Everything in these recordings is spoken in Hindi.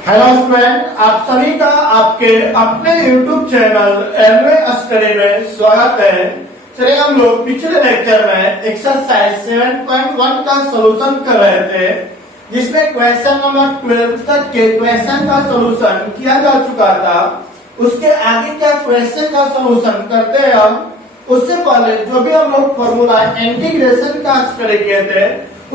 हेलो स्टूडेंट, आप सभी का आपके अपने YouTube चैनल एमवे स्टडी में स्वागत है। चलिए हम लोग पिछले लेक्चर में एक्सरसाइज 7.1 का सॉल्यूशन कर रहे थे, जिसमें क्वेश्चन नंबर 12 तक के क्वेश्चन का सॉल्यूशन किया जा चुका था। उसके आगे क्या क्वेश्चन का सॉल्यूशन करते हैं हम, उससे पहले जो भी हम लोग फॉर्मूला इंटीग्रेशन का स्टडी किए थे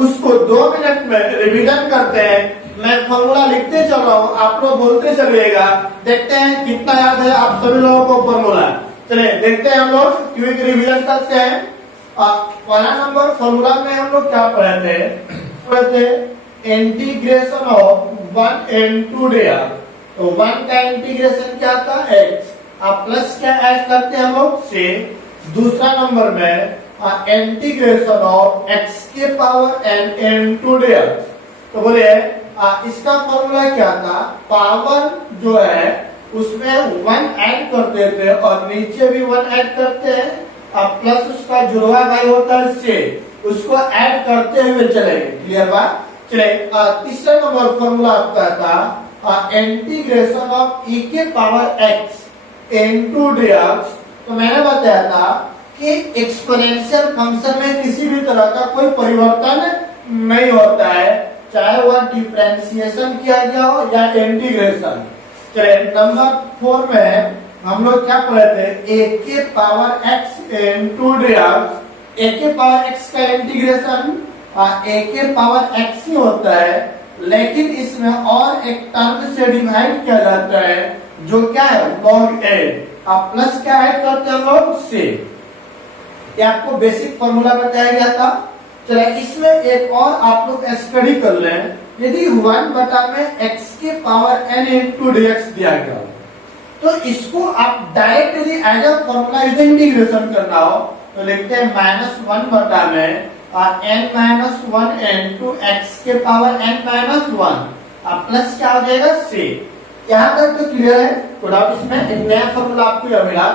उसको 2 मिनट में रिवीजन करते हैं। मैं फॉर्मूला लिखते चल रहा हूँ, आप लोग बोलते चलिएगा, देखते हैं कितना याद है आप सभी लोगों को फॉर्मूला। चलिए देखते हैं, हम लोग क्विक रिवीजन करते हैं। पहला नंबर फॉर्मूला में हम लोग क्या पढ़े थे? Integration of 1 and 2 dr। तो 1 का इंटीग्रेशन क्या था? x। आप प्लस क्या ऐड करते हैं हम लोग? से। दूसरा नंबर में इंटीग्रेशन ऑफ x के पावर n and 2 dr। तो बोले इसका फॉर्मूला क्या था? पावर जो है उसमें 1 ऐड करते थे और नीचे भी 1 ऐड करते हैं, अब प्लस उसका जुड़वा भाई होता है से, उसको ऐड करते हुए चलेंगे। क्लियर बात? चले तीसरा नंबर फॉर्मूला आपका था इंटीग्रेशन ऑफ e के पावर x इनटू dx। तो मैंने बताया था कि एक्सपोनेंशियल फंक्शन में किसी भी तरह का कोई परिवर्तन नहीं होता है, चाहे वह डिफरेंशिएशन किया गया हो या इंटीग्रेशन। चलिए नंबर 4 में हम लोग क्या पढ़े थे? a के power x into dx। a के पावर x का इंटीग्रेशन a के पावर x ही होता है, लेकिन इसमें और एक टर्म से डिवाइड किया जाता है जो क्या है? log a। आप प्लस क्या ऐड करते हैं लोग? से। ये आपको बेसिक फॉर्मूला बताया गया था। चलिए इसमें एक और आप लोग स्टडी कर लें। यदि 1 बटा में x के पावर n इंटू dx दिया गया तो इसको आप directly as a formula integration करना हो तो लिखते हैं -1 बटा में n माइनस 1 इंटू x के पावर n माइनस 1। अब प्लस क्या हो जाएगा? से। यहाँ तक तो क्लियर है? तो आप इसमें एक नया फॉर्मूला आपको यह मिला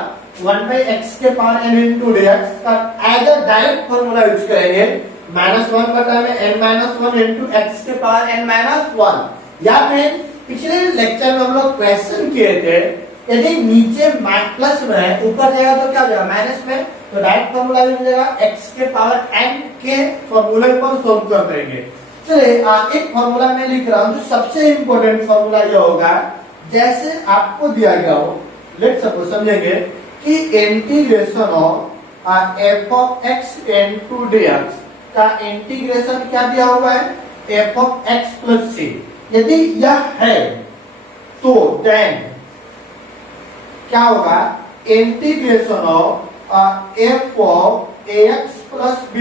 1/x के पावर n इंटू dx का as a direct formula use करेंगे। -1 बटा में n माइनस 1 इंटू x के पावर n माइनस 1। या फिर पिछले लेक्चर में हम लोग क्वेश्चन किए थे, यदि नीचे प्लस में है ऊपर जाएगा तो क्या हो जाएगा? माइनस में, तो डायरेक्ट फॉर्मूला यूज जाएगा x के पावर n के फॉर्मूले पर सोल्व कर देंगे। चलिए एक फॉर्मूला मैं लिख रहा हूँ जो सबसे इंपॉर्टेंट फॉर्मूला यह होगा, जैसे आपको दिया गया हो, लेट सपोज समझेंगे कि integration of f of x into dx का इंटीग्रेशन क्या दिया हुआ है? f of x plus c। यदि यह है तो देन क्या होगा? Integration of f of ax plus b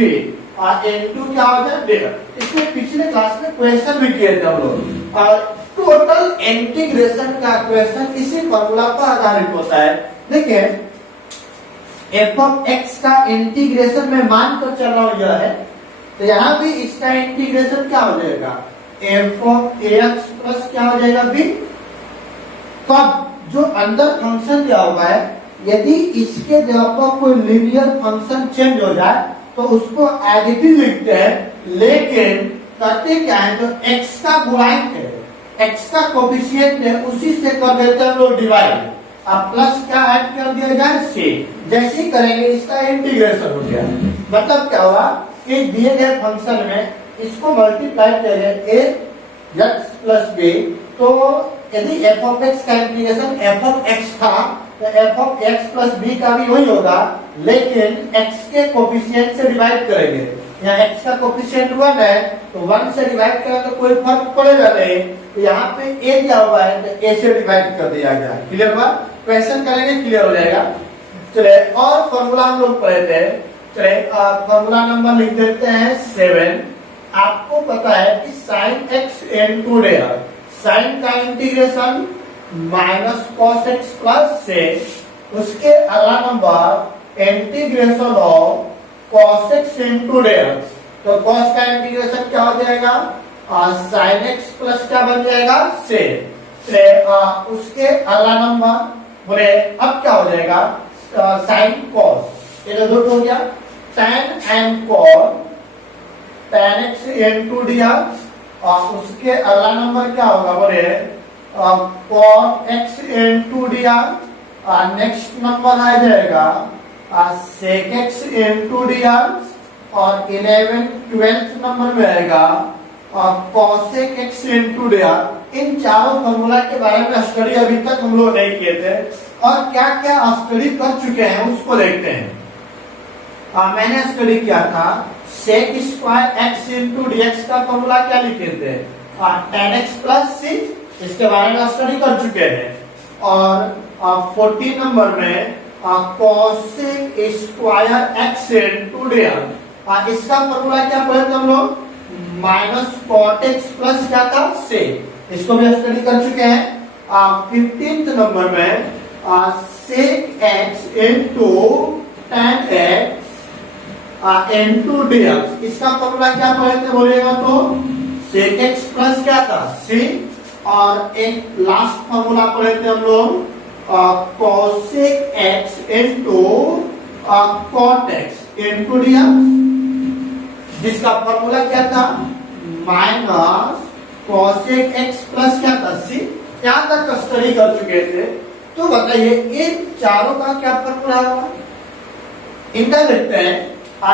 into क्या हो जाए? dx। इसमें पिछले क्लास में क्वेश्चन भी किए थे हम लोग, और टोटल इंटीग्रेशन का क्वेश्चन इसी फॉर्मूला पर आधारित होता है। देखिए f ऑफ x का इंटीग्रेशन में मान कर चल रहा हूं यह है, तो यहाँ भी इसका इंटीग्रेशन क्या हो जाएगा? f ऑफ ax प्लस क्या हो जाएगा? b। कब जो अंदर फंक्शन दिया हुआ है, यदि इसके जगह पर कोई लीनियर फंक्शन चेंज हो जाए तो उसको एडिटिव लिखते हैं, लेकिन करते क्या है? तो x का गुणांक है, x का कोफिशिएंट है, उसी से कर देते हैं लोग डिवाइड। अब प्लस क्या ऐड कर दिया जाए? से। जैसे ही करेंगे इसका इंटीग्रेशन हो गया। मतलब क्या हुआ कि दिए गए फंक्शन में इसको मल्टीप्लाई करेंगे x प्लस b, तो यदि f ऑफ x का इंटीग्रेशन f ऑफ x था तो f of x plus b का भी वही होगा, लेकिन x के कोफिशिएंट से डिवाइड करेंगे। यहाँ x का कोफिशिएंट 1 है तो 1 से डिवाइड करें तो कोई फर्क पड़ेगा नहीं, तो यहाँ पे a दिया हुआ है तो a से डिवाइड कर दिया गया। क्लियर बात? क्वेश्चन करेंगे क्लियर हो जाएगा। चले और फॉर्मूला हम लोग पढ़े थे। चले फॉर्मूला नंबर लिख देते हैं 7। आपको पता है कि sin x into dx, sin का integration minus cos x plus से, उसके अगला number integration of cos x into dx। तो cos का इंटीग्रेशन क्या हो जाएगा? sin x प्लस क्या बन जाएगा? से। उसके अगला नंबर बोले अब क्या हो जाएगा? sin cos, ये तो हो गया tan and cos tan x into dx, और उसके अगला नंबर क्या होगा बोले cot x into dr, next number आ जाएगा sec x into dr, और 11 12th नंबर में आएगा cosec x into dr। इन चारों फॉर्मूला के बारे में स्टडी अभी तक हम लोग नहीं किए थे, और क्या क्या स्टडी कर चुके हैं उसको देखते हैं। मैंने स्टडी किया था sec square x into dx का फॉर्मूला क्या लिखे थे, tan x plus c, इसके बारे में स्टडी कर चुके हैं। और 14 नंबर में cosec square x into dx, इसका फॉर्मूला क्या पढ़े थे हम लोग, माइनस कॉट एक्स प्लस क्या था से, इसको भी स्टडी कर चुके हैं। 15th नंबर में sec x into tan x into dx, इसका फॉर्मूला क्या पढ़े थे बोलिएगा तो सेक एक्स प्लस क्या था सी, और एक लास्ट फॉर्मूला पढ़े थे हम लोग cosec x into cot x into dx, जिसका फॉर्मूला क्या था माइनस cosec x प्लस क्या था सी। यहाँ तक स्टडी कर चुके थे, तो बताइए इन चारों का क्या फॉर्मूला होगा, इनका देखते हैं।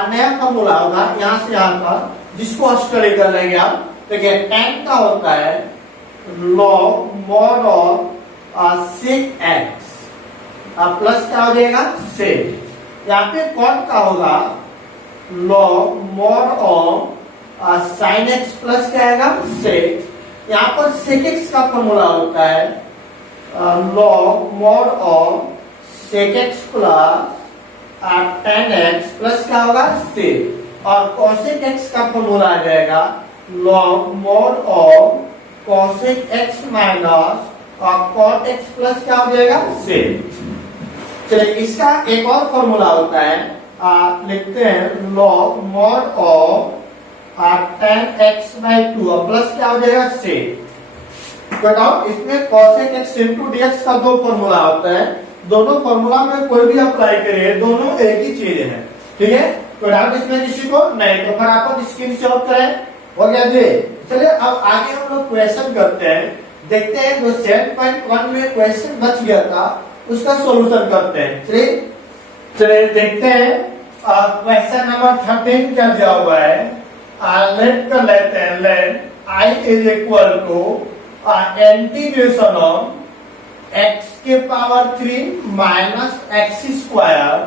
नया फॉर्मूला होगा यहाँ से यहाँ का, जिसको स्टडी कर लेंगे आप। देखिए tan का होता है log mod of sec x plus क्या हो जाएगा से, यहाँ पे cot का होगा log mod of sin x plus क्या आएगा sec। यहाँ पर sec x का फॉर्मूला होता है log mod of sec x plus tan x plus क्या होगा sec, और cosec x का फॉर्मूला आ जाएगा log mod of cosec x minus cot x plus क्या हो जाएगा sec। चलिए इसका एक और फॉर्मूला होता है, लिखते हैं log mod of tan x by 2 plus क्या हो जाएगा से। बताओ इसमें cosec x into dx का दो फॉर्मूला होता है, दोनों फॉर्मूला में कोई भी अप्लाई करिए दोनों एक ही चीज है, ठीक है। तो डाउट इसमें किसी को नहीं, तो फटाफट स्क्रीन शॉट करें, हो गया जी। चलिए अब आगे हम लोग क्वेश्चन करते हैं, देखते हैं जो 7.1 में क्वेश्चन बच गया था उसका सॉल्यूशन करते हैं। चलिए देखते हैं क्वेश्चन नंबर 13 क्या दिया हुआ है। लेट कर लेते हैं, let i is equal to integration of x के power 3 minus x square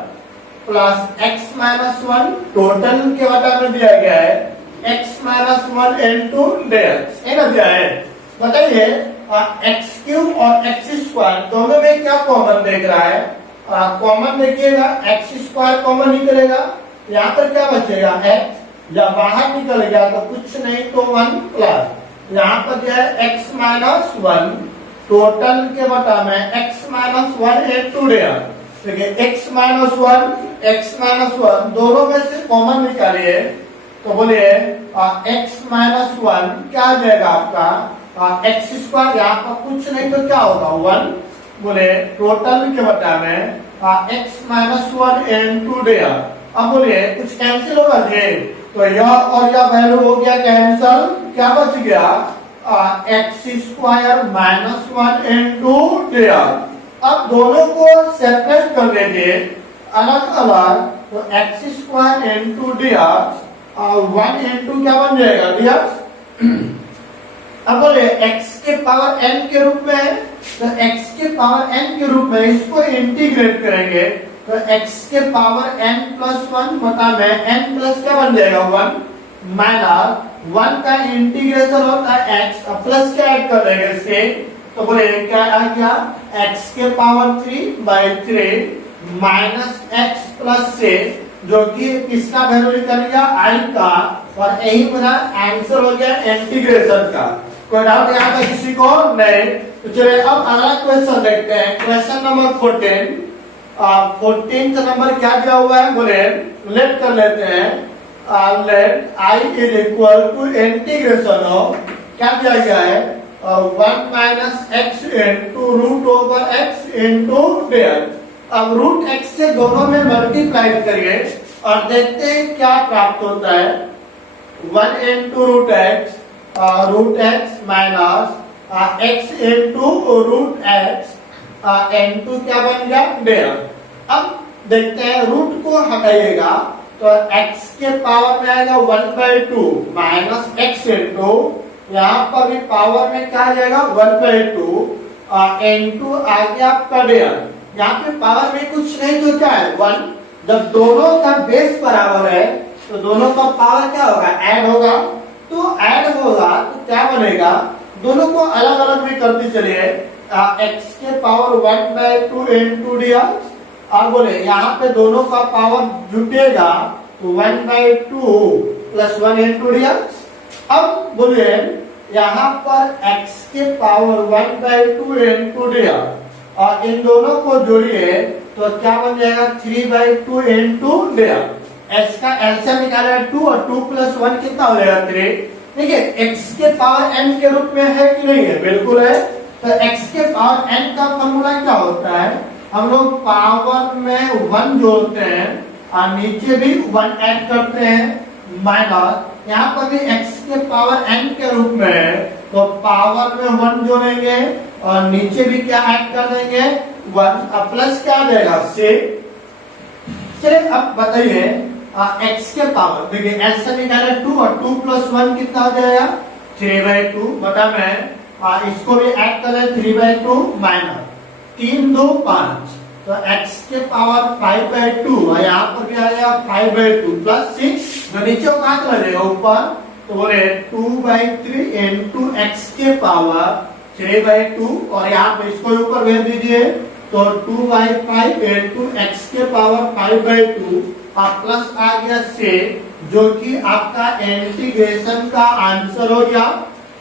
plus x minus 1, total के बटा में दिया गया है x माइनस 1 इंटू dx, है ना दिया है। बताइए एक्स क्यूब और एक्स स्क्वायर दोनों में क्या कॉमन देख रहा है, कॉमन देखिएगा एक्स स्क्वायर कॉमन निकलेगा, यहाँ पर क्या बचेगा एक्स, या बाहर निकल गया तो कुछ नहीं तो 1 प्लस यहाँ पर जो है x माइनस 1, टोटल के बटा में x माइनस 1 इंटू dx। देखिए x माइनस 1 दोनों में से कॉमन निकालिए, तो बोलिए x माइनस 1 क्या आ जाएगा आपका एक्स स्क्वायर, यहाँ पर कुछ नहीं तो क्या होगा 1, बोले टोटल के बटा में x माइनस 1 इंटू dx। अब बोलिए कुछ कैंसिल होगा जी, तो यह और यह वैल्यू हो गया कैंसिल, क्या बच गया x square minus 1 into dx। अब दोनों को सेपरेट कर देंगे अलग अलग, तो x square into dx 1 into क्या बन जाएगा dx। अब बोले x के पावर n के रूप में है, तो x के पावर n के रूप में इसको इंटीग्रेट करेंगे, तो x के पावर n प्लस 1 बटा में n प्लस क्या बन जाएगा 1 माइनस 1 का इंटीग्रेशन होता है x, प्लस क्या ऐड कर देंगे से, तो बोले क्या आ गया x के power 3 by 3 minus x plus से, जो कि किसका वैल्यू निकल गया i का, और यही मेरा आंसर हो गया इंटीग्रेशन का। कोई डाउट यहाँ पे किसी को नहीं, तो चलिए अब अगला क्वेश्चन देखते हैं। क्वेश्चन नंबर 14, 14th नंबर क्या दिया हुआ है, बोले लेट कर लेते हैं, let i is equal to integration of क्या दिया गया है 1 minus x into root over x into dx। अब रूट एक्स से दोनों में मल्टीप्लाई करिए और देखते हैं क्या प्राप्त होता है, 1 into root x minus x into root x n2 क्या बन गया डेयर। अब देखते हैं रूट को हटाइएगा तो x के पावर में आएगा 1/2 माइनस x इंटू यहाँ पर भी पावर में क्या आ जाएगा 1/2 n2 आ गया आपका डेयर। यहाँ पे पावर में कुछ नहीं तो क्या है 1। जब दोनों का बेस बराबर है तो दोनों का पावर क्या होगा ऐड होगा। तो ऐड होगा तो क्या बनेगा दोनों को अलग अलग भी करते चलिए x के पावर 1/2 n2 dx और बोले यहाँ पे दोनों का पावर जुटेगा तो 1/2 प्लस 1 n2 dx। अब बोले यहाँ पर x के पावर 1/2 n2 dx और इन दोनों को जोड़िए तो क्या बन जाएगा 3/2 n2 dx। x का एलसीएम निकालेगा 2 और 2 प्लस 1 कितना हो जाएगा 3। ठीक है x के पावर n के रूप में है कि नहीं है बिल्कुल है। तो x के पावर n का फॉर्मूला क्या होता है हम लोग पावर में 1 जोड़ते हैं और नीचे भी 1 ऐड करते हैं माइनस यहाँ पर भी x के पावर n के रूप में है तो पावर में 1 जोड़ेंगे और नीचे भी क्या ऐड कर देंगे 1 प्लस क्या आ जाएगा 6। चलिए अब बताइए x के पावर देखिए एलसीएम निकाले 2 और 2 प्लस 1 कितना हो जाएगा 3/2 बटा में इसको भी ऐड करें 3/2 माइनस 3 2 5 तो x के पावर 5/2 और यहाँ पर भी आ जाएगा 5/2 प्लस 6 जो नीचे कहाँ चला जाएगा ऊपर तो बोले 2/3 into x के पावर 3/2 और यहाँ पे इसको ऊपर भेज दीजिए तो 2/5 into x के पावर 5/2 और प्लस आ गया 6 जो कि आपका इंटीग्रेशन का आंसर हो गया।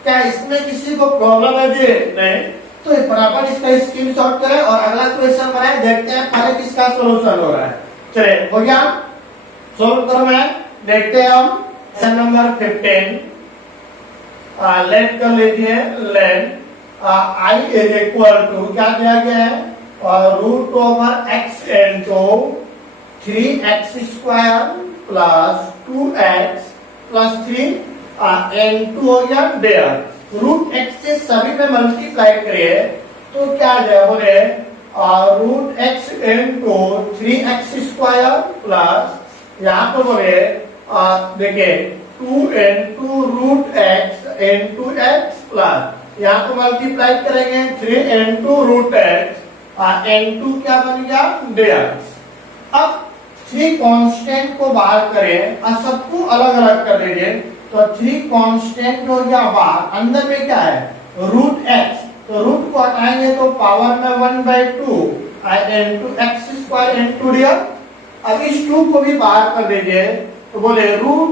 क्या इसमें किसी को प्रॉब्लम है जी नहीं तो बराबर इसका स्क्रीनशॉट करें और अगला क्वेश्चन बनाए देखते हैं पहले किसका सॉल्यूशन हो रहा है। चलिए हो गया सोल्व करो मैं देखते हैं हम क्वेश्चन नंबर 15 लेट कर लीजिए let I is equal to क्या दिया गया है और root over x into 3x square plus 2x plus 3 n2 हो गया डेयर। रूट x से सभी में मल्टीप्लाई करिए तो क्या आ जाएगा बोले root x into 3x square plus यहाँ पर बोले देखिए 2 into root x into x plus यहाँ पर मल्टीप्लाई करेंगे 3 इंटू रूट x n2 क्या बन गया dx। अब 3 कांस्टेंट को बाहर करें और सबको अलग अलग कर दीजिए तो 3 कांस्टेंट हो गया बाहर अंदर में क्या है रूट x तो रूट को हटाएंगे तो पावर में 1/2 into x square into dx। अब इस 2 को भी बाहर कर दीजिए तो बोले रूट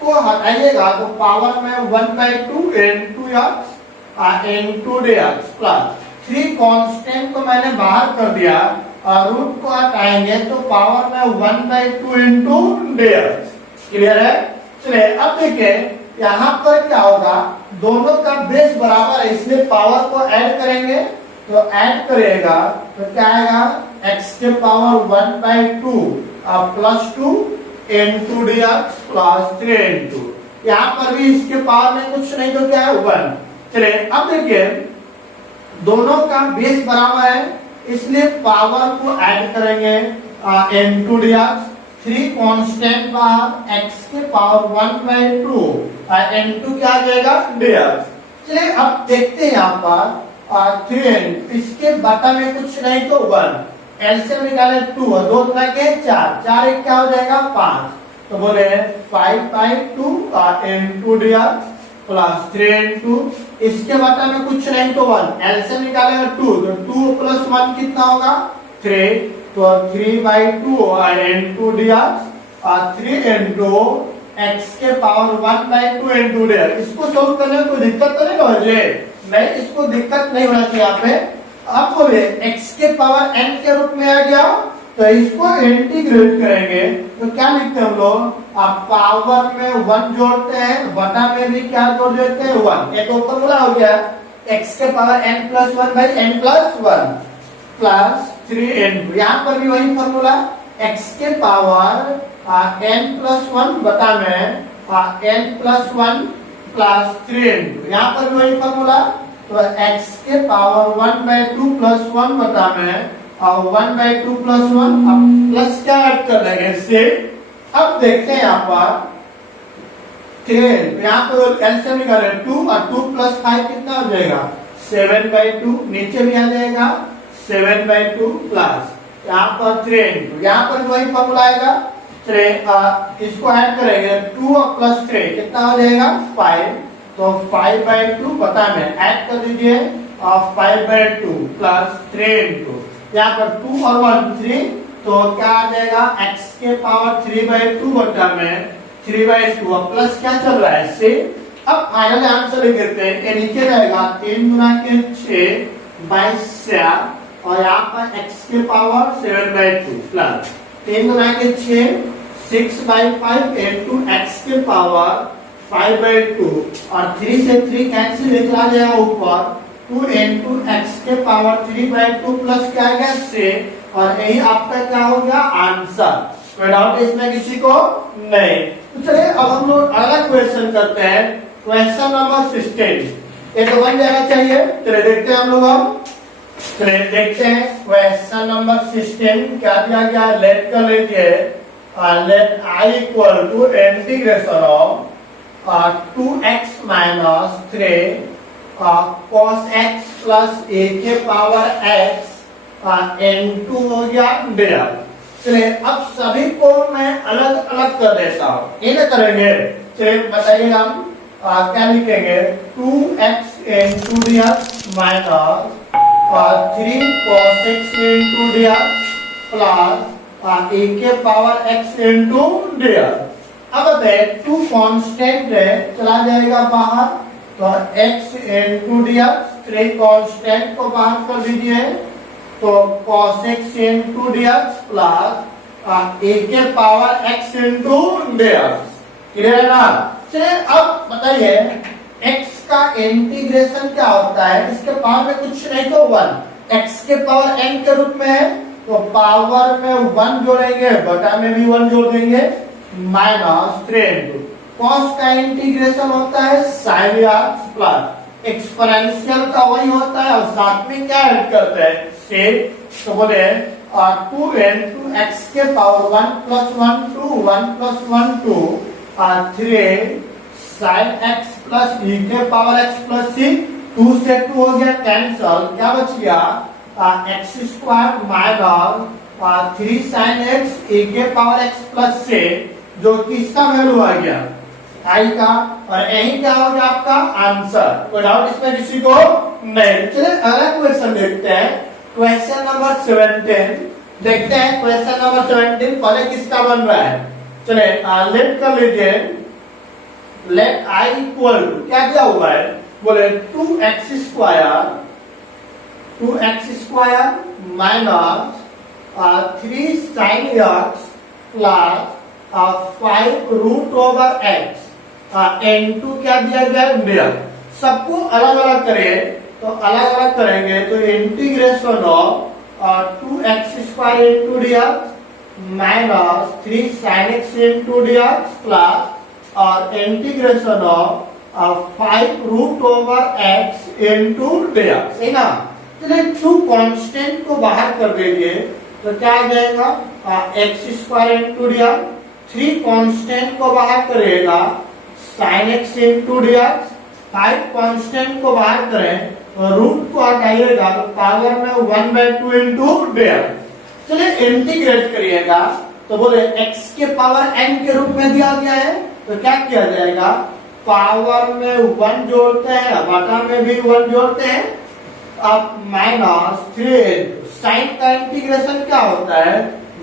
को हटाइएगा तो पावर में 1/2 into x into dx plus 3 constant को मैंने बाहर कर दिया और रूट को हटाएंगे तो पावर में 1/2 into dx। क्लियर है। चलिए अब देखिए यहाँ पर क्या होगा दोनों का बेस बराबर है इसलिए पावर को ऐड करेंगे तो ऐड करेगा तो क्या आएगा x के power 1/2 plus 2 into dx plus 3 into यहाँ पर भी इसके पावर में कुछ नहीं तो क्या है 1। चलिए अब देखिए दोनों का बेस बराबर है इसलिए पावर को ऐड करेंगे n2 dx 3 कांस्टेंट बाहर x के पावर 1/2 n2 क्या आ जाएगा dx। चलिए अब देखते हैं यहाँ पर 3 इसके बटा में कुछ नहीं तो 1 एलसीएम निकाले 2 और 2 के 4 4 एक क्या हो जाएगा 5 तो बोले 5/2 n2 dx प्लस 3 into इसके बटा में कुछ नहीं तो 1 एलसीएम निकालेगा 2 तो 2 प्लस 1 कितना होगा 3 तो 3/2 n2 dx और 3 into x के पावर 1/2 n2 dx। इसको सोल्व करने में कोई दिक्कत तो नहीं होगी नहीं इसको दिक्कत नहीं होना चाहिए यहाँ पे। अब बोले x के पावर n के रूप में आ गया तो इसको इंटीग्रेट करेंगे तो क्या लिखते हैं हम लोग आप पावर में 1 जोड़ते हैं बटा में भी क्या जोड़ देते हैं 1 एक फॉर्मूला हो गया x के power n plus 1 by n plus 1 plus 3 n यहाँ पर भी वही फॉर्मूला x के पावर n प्लस 1 बटा में n प्लस 1 प्लस 3 n यहाँ पर भी वही फॉर्मूला तो x के पावर 1/2 प्लस 1 बटा में और 1/2 प्लस 1 अब प्लस क्या ऐड कर लेंगे से। अब देखते हैं यहाँ पर 3 यहाँ पर एलसीएम निकाले 2 और 2 प्लस 5 कितना हो जाएगा 7/2 नीचे भी आ जाएगा 7/2 प्लस यहाँ पर 3 यहाँ पर वही फॉर्मूला आएगा 3 इसको ऐड करेंगे 2 और प्लस 3 कितना हो जाएगा 5 तो 5/2 बता में ऐड कर दीजिए और 5/2 प्लस 3 यहाँ पर 2 और 1 3 तो क्या आ जाएगा x के पावर 3/2 बटा में 3/2 और प्लस क्या चल रहा है से। अब फाइनल आंसर लिख देते हैं ये नीचे रहेगा 3 गुना के 6 बाई 7 और यहाँ पर x के पावर 7/2 प्लस 3 गुना के 6 6/5 इंटू x के पावर 5/2 और 3 से 3 कैंसिल निकला जाएगा ऊपर 2 इंटू x के पावर 3/2 प्लस क्या आएगा से और यही आपका क्या हो गया आंसर। कोई डाउट इसमें किसी को नहीं। तो चलिए अब हम लोग अगला क्वेश्चन करते हैं क्वेश्चन नंबर 16 ये तो बन जाना चाहिए। चलिए देखते हैं हम लोग अब चलिए देखते हैं क्वेश्चन नंबर 16 क्या दिया गया लेट कर लीजिए let i equal to integration of 2x minus 3 cos x plus a के पावर x n2 हो गया dx। चलिए अब सभी को मैं अलग अलग कर देता हूँ ये ना करेंगे। चलिए बताइए हम क्या लिखेंगे 2x n2 dx minus 3 cos x n2 dx plus a के पावर x n2 dx। अब देख 2 कांस्टेंट है चला जाएगा बाहर तो x into dx 3 कांस्टेंट को बाहर कर दीजिए तो cos x into dx plus a के power x into dx clear है ना। चलिए अब बताइए x का इंटीग्रेशन क्या होता है इसके पावर में कुछ नहीं तो 1 x के पावर n के रूप में है तो पावर में 1 जोड़ेंगे बटा में भी 1 जोड़ देंगे माइनस 3 cos का इंटीग्रेशन होता है sin x प्लस एक्सपोनेंशियल का वही होता है और साथ में क्या ऐड करते हैं से। तो बोले 2 into x के power 1 plus 1 2 1 plus 1 2 3 sin x plus e के पावर x plus c 2 से 2 हो गया कैंसल क्या बच गया x square minus 3 sin x e के पावर x plus c जो किसका वैल्यू आ गया आई का और यही क्या हो गया आपका आंसर। कोई डाउट इसमें किसी को नहीं। चलिए अगला क्वेश्चन देखते हैं क्वेश्चन नंबर 17 देखते हैं क्वेश्चन नंबर 17 पहले किसका बन रहा है। चलिए लेट कर लीजिए लेट i इक्वल क्या दिया हुआ है बोले 2x square minus 3 sin x plus 5 root over x n2 क्या दिया गया dx। सबको अलग अलग करें तो अलग अलग करेंगे तो integration of 2x square into dx minus 3 sin x into dx plus और integration of 5 root over x into dx है ना। चलिए 2 कांस्टेंट को बाहर कर दीजिए तो क्या आ जाएगा x square into dx 3 constant को बाहर करेगा sin x into dx 5 constant को बाहर करें तो रूट को हटाइएगा तो पावर में 1/2 इंटू dx। चलिए इंटीग्रेट करिएगा तो बोले x के पावर n के रूप में दिया गया है तो क्या किया जाएगा पावर में 1 जोड़ते हैं बटा में भी 1 जोड़ते हैं अब माइनस 3 साइन का इंटीग्रेशन क्या होता है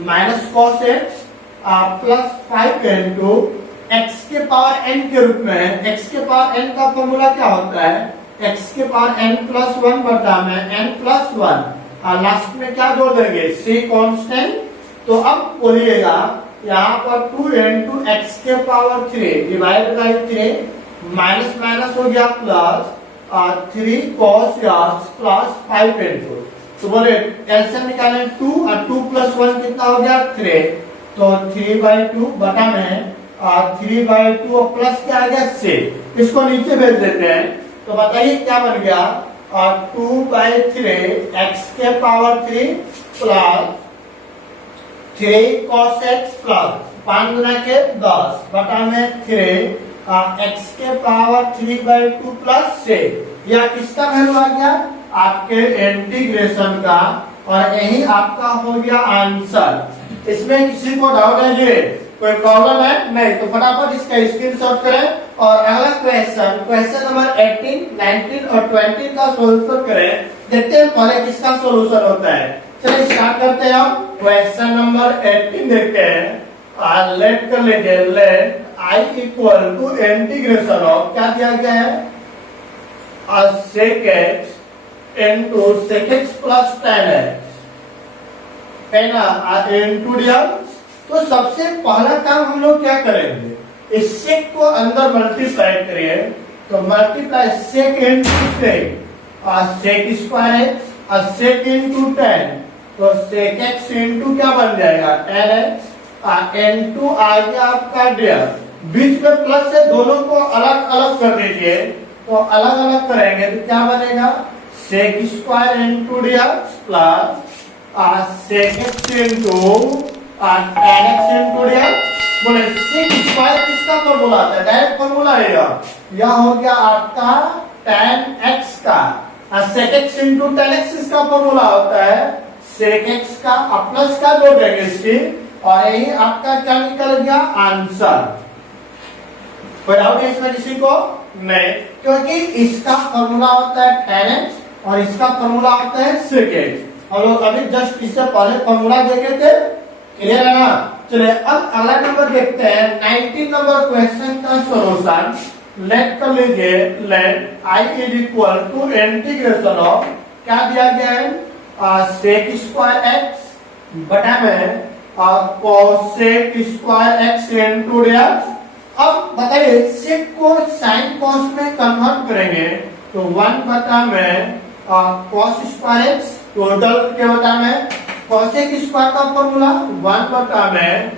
minus cos x plus 5 into x के पावर n के रूप में है। x के पावर n का फॉर्मूला क्या होता है x के पावर n प्लस 1 बटा में n प्लस 1 और लास्ट में क्या जोड़ देंगे c कांस्टेंट। तो अब बोलिएगा यहाँ पर 2 इंटू x के power 3 divide by 3 minus minus हो गया plus 3 cos x plus 5 into तो बोले एलसीएम निकालें 2 और 2 प्लस 1 कितना हो गया 3 तो 3/2 बटा में 3/2 और प्लस क्या आ गया 6 इसको नीचे भेज देते हैं तो बताइए क्या बन गया और 2/3 एक्स के power 3 plus 3 cos x plus 5 गुना के 10 बटा में 3 एक्स के पावर 3/2 प्लस 6। यह किसका वैल्यू आ गया? आपके इंटीग्रेशन का, और यही आपका हो गया आंसर। इसमें किसी को डाउट है जी? कोई प्रॉब्लम है? नहीं तो फटाफट इसका स्क्रीनशॉट करें और अगला क्वेश्चन नंबर 18, 19 और 20 का सॉल्यूशन करें। देखते हैं पहले किसका सॉल्यूशन होता है। चलिए स्टार्ट करते हैं। हम क्वेश्चन नंबर 18 देखते हैं। लेट कर लीजिए, let i equal to integration of, क्या दिया गया है, sec x into sec x plus tan x है ना, into dx। तो सबसे पहला काम हम लोग क्या करेंगे, इस सेक को अंदर मल्टीप्लाई करिए, तो multiply sec into sec, sec square x और सेक इंटू टेन, तो सेक एक्स इंटू क्या बन जाएगा, टेन एक्स, इंटू आ गया आपका डीएक्स। बीच में प्लस है, दोनों को अलग अलग कर दीजिए, तो अलग अलग करेंगे तो क्या बनेगा, sec square into dx plus sec x into tan x into dx. बोले सेक स्क्वायर किसका फॉर्मूला आता है, डायरेक्ट फॉर्मूला है यह हो गया आपका tan x का, और sec x into tan x इसका फॉर्मूला होता है सेक x का, प्लस का जोड़ देंगे इसकी, और यही आपका क्या निकल गया आंसर। कोई डाउट है इसमें किसी को? नहीं, क्योंकि इसका फॉर्मूला होता है tan x और इसका फॉर्मूला होता है sec x। हम लोग अभी जस्ट इससे पहले फॉर्मूला देखे थे, क्लियर है ना। चलिए अब अगला नंबर देखते हैं, 19 नंबर क्वेश्चन का सॉल्यूशन। लेट कर लीजिए, let i is equal to integration of, क्या दिया गया है, सेक स्क्वायर x बटा में cosec square x into dx. अब बताइए सेक को साइन कॉस में कन्वर्ट करेंगे तो 1 बटा में कॉस स्क्वायर x, टोटल के बटा में कोसेक स्क्वायर का फॉर्मूला 1 बटा में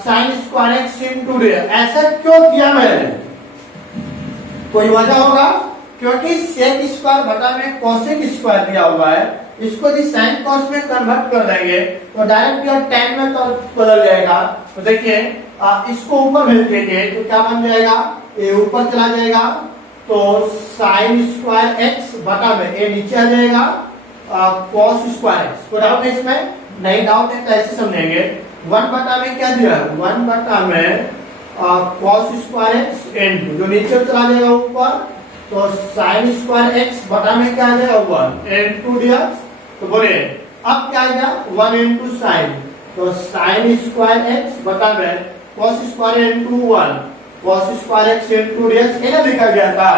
sine square x into dx. ऐसा क्यों किया मैंने, कोई वजह होगा, क्योंकि सेक स्क्वायर बटा में कोसेक स्क्वायर दिया हुआ है, इसको यदि साइन कॉस में कन्वर्ट कर देंगे तो डायरेक्ट यह tan में बदल जाएगा। तो देखिए इसको ऊपर भेज दीजिए तो क्या बन जाएगा, ये ऊपर चला जाएगा, तो साइन स्क्वायर एक्स बटा में ये नीचे आ जाएगा कॉस स्क्वायर एक्स। कोई डाउट है इसमें? नहीं डाउट है तो ऐसे समझेंगे। 1 बटा में क्या दिया, 1 बटा में कॉस स्क्वायर एक्स इनटू, जो नीचे चला जाएगा ऊपर, तो साइन स्क्वायर एक्स बटा में क्या आ जाएगा 1 इनटू डीएक्स। तो बोलिए अब क्या आएगा 1 इनटू साइन, तो साइन स्क्वायर एक्स बटा में cos square into 1 cos square x into dx, ये ना लिखा गया था।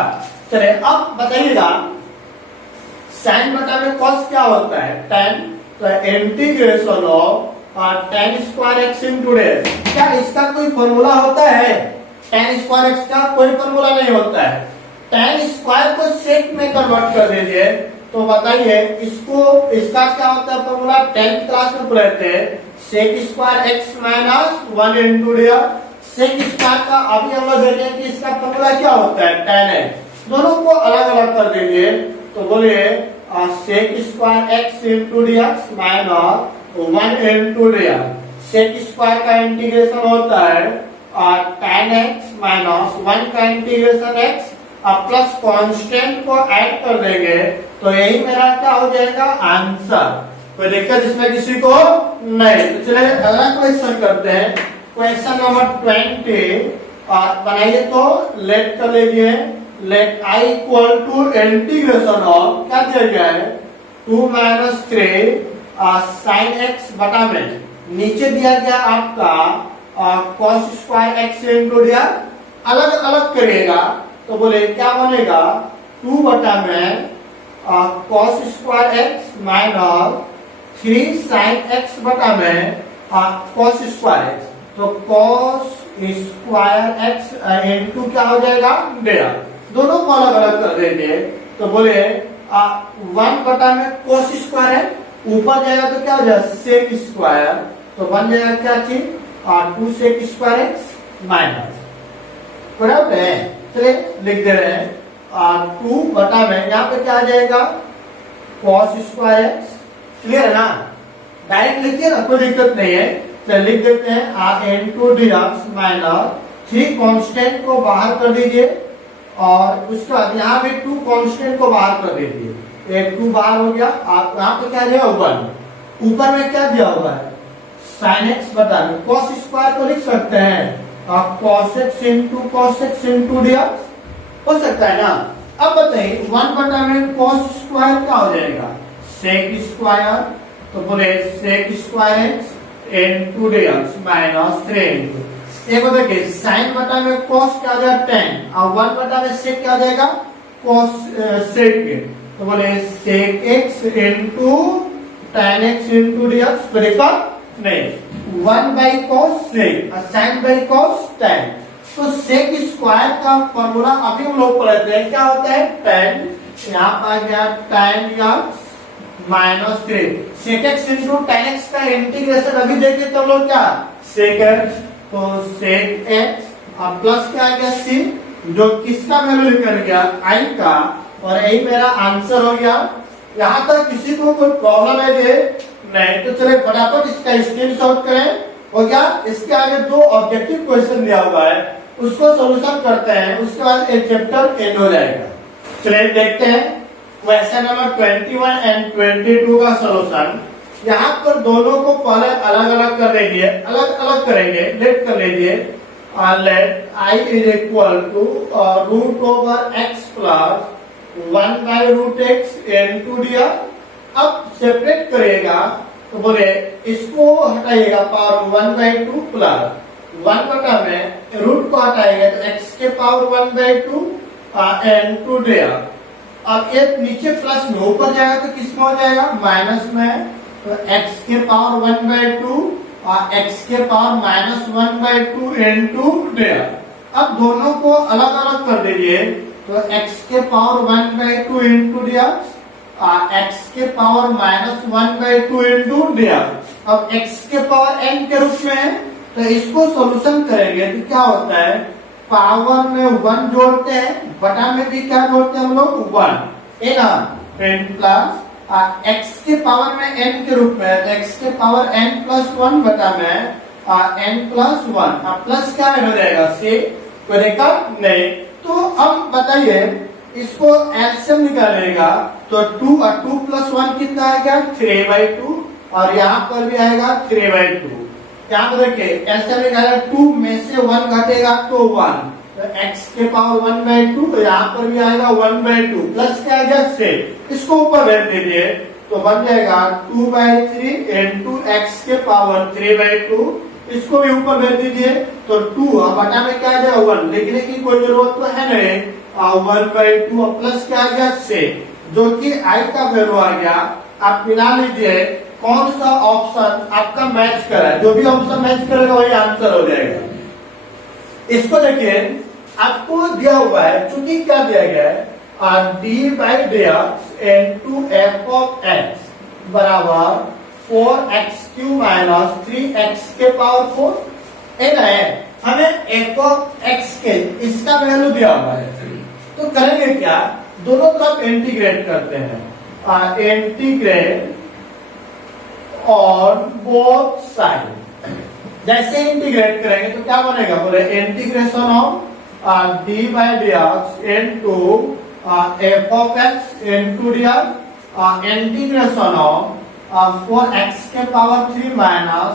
चलिए अब बताइएगा साइन बटा में कॉस क्या होता है, tan, तो integration of tan square x into dx. क्या इसका कोई फॉर्मूला होता है, tan स्क्वायर एक्स का कोई फॉर्मूला नहीं होता है। tan स्क्वायर को सेक में कन्वर्ट कर दीजिए, तो बताइए इसको, इसका क्या होता है फॉर्मूला, 10th क्लास में पढ़े थे, sec square x minus 1 into dx. Sec square का अभी हम लोग देखें कि इसका फॉर्मूला क्या होता है, tan x। दोनों को अलग अलग कर दीजिए, तो बोलिए sec square x into dx minus 1 into dx. Sec square का इंटीग्रेशन होता है tan x माइनस 1 का इंटीग्रेशन x, अब प्लस कांस्टेंट को ऐड कर देंगे, तो यही मेरा क्या हो जाएगा आंसर। कोई दिक्कत इसमें किसी को? नहीं। तो चलिए अगला क्वेश्चन करते हैं, क्वेश्चन नंबर 20। बनाइए तो लेट कर लीजिए, let i equal to integration of, क्या दिया गया है, 2 माइनस 3 साइन एक्स बटा में, नीचे दिया गया आपका cos square x into dx. अलग अलग करिएगा तो बोले क्या बनेगा, 2 बटा में cos square x minus 3 sine x बटा में कॉस स्क्वायर एक्स, तो कॉस स्क्वायर एक्स इनटू क्या हो जाएगा डीएक्स। दोनों को अलग अलग कर देंगे, तो बोले 1 बटा में कोस स्क्वायर है, ऊपर जाएगा तो क्या हो जाएगा सेक स्क्वायर, तो बन जाएगा क्या चीज 2 सेक स्क्वायर एक्स माइनस। बराबर है, चलिए लिख दे रहे हैं 2 बटा में यहाँ पे क्या आ जाएगा cos स्क्वायर एक्स। क्लियर है ना, डायरेक्ट लिखिए ना, कोई दिक्कत नहीं है। चलिए लिख देते हैं n2 dx माइनस 3 कांस्टेंट को बाहर कर दीजिए और उसके बाद यहाँ पे 2 कांस्टेंट को बाहर कर दीजिए। एक 2 बाहर हो गया, आप यहाँ पे क्या दिया 1, ऊपर में क्या दिया हुआ है sin x बटा में cos स्क्वायर को लिख सकते हैं आप cos x into dx हो सकता है ना। अब बताइए 1 बटा में cos स्क्वायर क्या हो जाएगा sec स्क्वायर, तो बोले sec square x into dx minus 3 into एक को देखिए sin बटा में cos क्या आ जाएगा tan और 1 बटा में sec क्या आ जाएगा cos sec, तो बोले sec x into tan x into dx बराबर नहीं 1 by cos sec और sin by cos tan। तो sec स्क्वायर का फॉर्मूला अभी हम लोग पढ़ते हैं, क्या होता है tan, यहाँ पर आ गया tan x minus 3 sec x into tan x का इंटीग्रेशन अभी देखिए तो हम लोग क्या sec x, तो sec x और प्लस क्या आ गया c जो किसका वैल्यू निकल गया i का, और यही मेरा आंसर हो गया। यहाँ तक किसी को कोई प्रॉब्लम है ये नहीं, तो चले फटाफट इसका स्क्रीनशॉट करें और क्या इसके आगे 2 ऑब्जेक्टिव क्वेश्चन दिया हुआ है उसको सॉल्यूशन करते हैं, उसके बाद एक चैप्टर एंड हो जाएगा। चलिए देखते हैं क्वेश्चन नंबर 21 एंड 22 का सॉल्यूशन। यहाँ पर दोनों को पहले अलग अलग कर लीजिए, अलग अलग करेंगे, लेट कर लीजिए let i is equal to root over x plus 1 by root x into dx। अब सेपरेट करिएगा तो बोले इसको हटाइएगा पावर 1 बाई 2 प्लस 1 बटा में रूट को हटाएंगे तो x के पावर 1 बाई 2 इनटू dx। अब एक नीचे प्लस में ऊपर जाएगा तो किस में हो जाएगा माइनस में, तो x के पावर 1 बाई 2 और x के power minus 1 by 2 into dx। अब दोनों को अलग अलग कर दीजिए तो x के power 1 by 2 into dx x के power minus 1 by 2 into dx। अब x के पावर n के रूप में है तो इसको सॉल्यूशन करेंगे तो क्या होता है पावर में 1 जोड़ते हैं, बटा में भी क्या जोड़ते हैं हम लोग 1 है ना, प्लस x के पावर में n के रूप में है तो x के पावर n प्लस 1 बटा में n प्लस 1 प्लस क्या हो जाएगा c करेगा नहीं। तो अब बताइए इसको एलसीएम निकालेगा तो 2 और 2 प्लस 1 कितना आएगा 3 बाई 2 और यहाँ पर भी आएगा 3 बाई 2। यहाँ पर देखिए एलसीएम निकालेगा 2 में से 1 घटेगा तो 1, तो x के पावर 1 बाई 2 तो यहाँ पर भी आएगा 1 बाई 2 प्लस क्या आ गया 6, इसको ऊपर भेज दीजिए तो बन जाएगा 2 बाई 3 इंटू एक्स के पावर 3 बाई 2, इसको भी ऊपर भेज दीजिए तो 2 बटा में क्या आ जाएगा 1, लिखने की कोई जरूरत तो है नहीं 1 बाई 2 प्लस क्या आ गया 6 जो कि i का वैल्यू आ गया। आप मिला लीजिए कौन सा ऑप्शन आपका मैच करे, जो भी ऑप्शन मैच करेगा वही आंसर हो जाएगा। इसको देखिए आपको दिया हुआ है, चूंकि क्या दिया गया है D by D x into F of x बराबर 4x³ माइनस 3x के पावर 4 है। हमें एफ ऑफ एक्स के इसका वैल्यू दिया हुआ है तो करेंगे क्या, दोनों तरफ इंटीग्रेट करते हैं, इंटीग्रेट ऑन बोथ साइड। जैसे इंटीग्रेट करेंगे तो क्या बनेगा, बोले integration of D by D x into F of x into D x integration of 4x के पावर 3 माइनस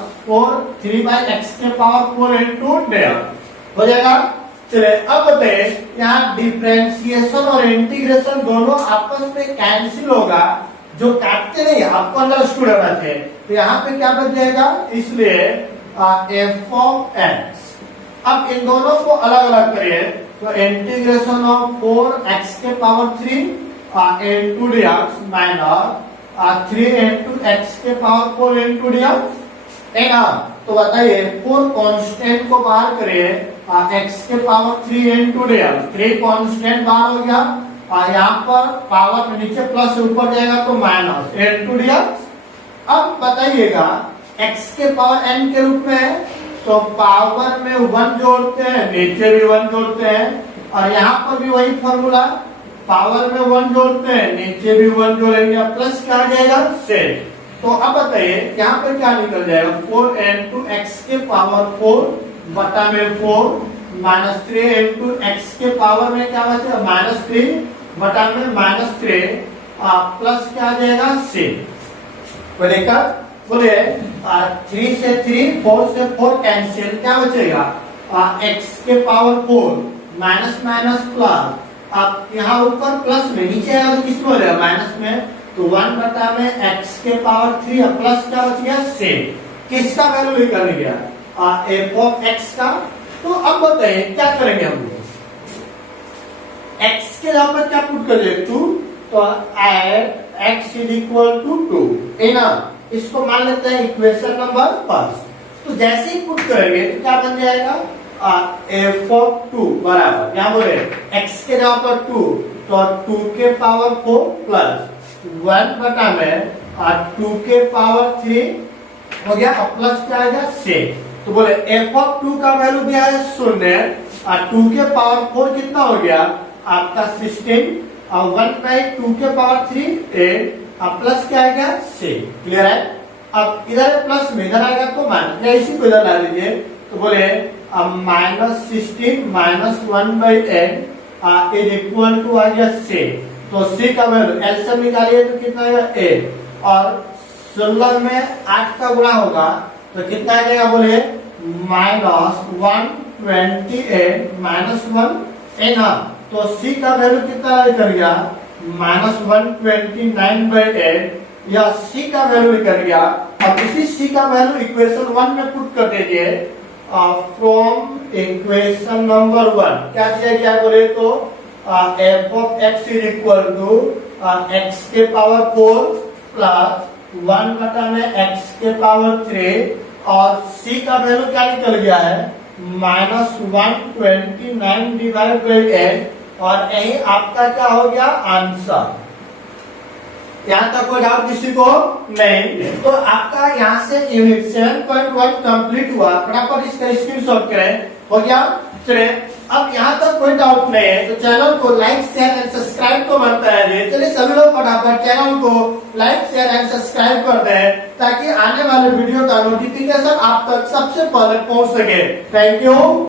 3 बाई एक्स के पावर 4 इंटू डी एक्स हो जाएगा। चलिए अब बताइए यहाँ डिफरेंशिएशन और इंटीग्रेशन दोनों आपस में कैंसिल होगा, जो काटते नहीं आपको अंडरस्टूड होना चाहिए, तो यहाँ पे क्या बच जाएगा, इसलिए एफ ऑफ एक्स। अब इन दोनों को अलग अलग करिए तो इंटीग्रेशन ऑफ 4x के power 3 into D x minus 3 into x के पावर 4 इंटू डी एक्स है ना। तो बताइए 4 कांस्टेंट को बाहर करिए x के power 3 into D x, 3 constant बाहर हो गया और यहाँ पर पावर में नीचे प्लस ऊपर जाएगा तो माइनस इंटू डी एक्स। अब बताइएगा x के पावर n के रूप में है तो पावर में 1 जोड़ते हैं, नीचे भी 1 जोड़ते हैं और यहाँ पर भी वही फॉर्मूला पावर में 1 जोड़ते हैं, नीचे भी 1 जोड़ेंगे, प्लस क्या आ जाएगा 6। तो अब बताइए यहाँ पे क्या निकल जाएगा, 4 इंटू एक्स के पावर 4 बटा में 4 माइनस 3 इंटू एक्स के पावर में क्या बचेगा -3 बटा में -3 प्लस क्या आ जाएगा 6। तो देखा बोले 3 से 3 4 से 4 कैंसिल, क्या बचेगा एक्स के पावर 4 माइनस माइनस प्लस, अब यहाँ ऊपर प्लस में, नीचे आएगा तो किसमें हो जाएगा माइनस में, तो 1 बटा में एक्स के पावर 3 प्लस क्या बच गया 6। किसका वैल्यू निकल गया एफ ऑफ एक्स का। तो अब बताइए क्या करेंगे हम लोग, एक्स के जगह पर क्या पुट कर दिए 2, तो at x is equal to 2 है ना, इसको मान लेते हैं इक्वेशन नंबर 5। तो जैसे ही पुट करेंगे तो क्या बन जाएगा एफ ऑफ 2 बराबर, यहाँ बोले एक्स के जगह पर 2 तो 2 के पावर 4 प्लस 1 बटा में 2 के पावर 3 हो गया, और प्लस क्या आएगा 6। तो बोले एफ ऑफ 2 का वैल्यू दिया है 0 और 2 के पावर 4 कितना हो गया आपका 16 और 1 बाई 2 के पावर 3 8 और प्लस क्या आएगा 6। क्लियर है। अब इधर प्लस में इधर आएगा तो माइनस, इसी को इधर ला लीजिए, तो बोले अब -16 minus 1 by 8 is equal to आ गया 6। तो c का वैल्यू एलसीएम निकालिए तो कितना आएगा 8 और 16 में 8 का गुणा होगा तो कितना आ जाएगा बोले -128 माइनस 1 है ना, तो c का वैल्यू कितना निकल गया -129/8 या c का वैल्यू निकल गया। अब इसी c का वैल्यू इक्वेशन 1 में पुट कर दीजिए, फ्रॉम इक्वेशन नंबर 1 क्या दिया गया बोले तो f of x is equal to x के पावर 4 प्लस 1 बटा में एक्स के पावर 3 और c का वैल्यू क्या निकल गया है -129/8 और यही आपका क्या हो गया आंसर। यहाँ तक कोई डाउट किसी को नहीं। तो आपका यहाँ से यूनिट 7.1 कंप्लीट हुआ, फटाफट इसका स्क्रीनशॉट करें, हो गया। चलिए अब यहाँ तक कोई डाउट नहीं है तो चैनल को लाइक शेयर एंड सब्सक्राइब तो बनता है। चलिए सभी लोग फटाफट चैनल को लाइक शेयर एंड सब्सक्राइब कर दें ताकि आने वाले वीडियो का नोटिफिकेशन आप तक सबसे पहले पहुंच सके। Thank you.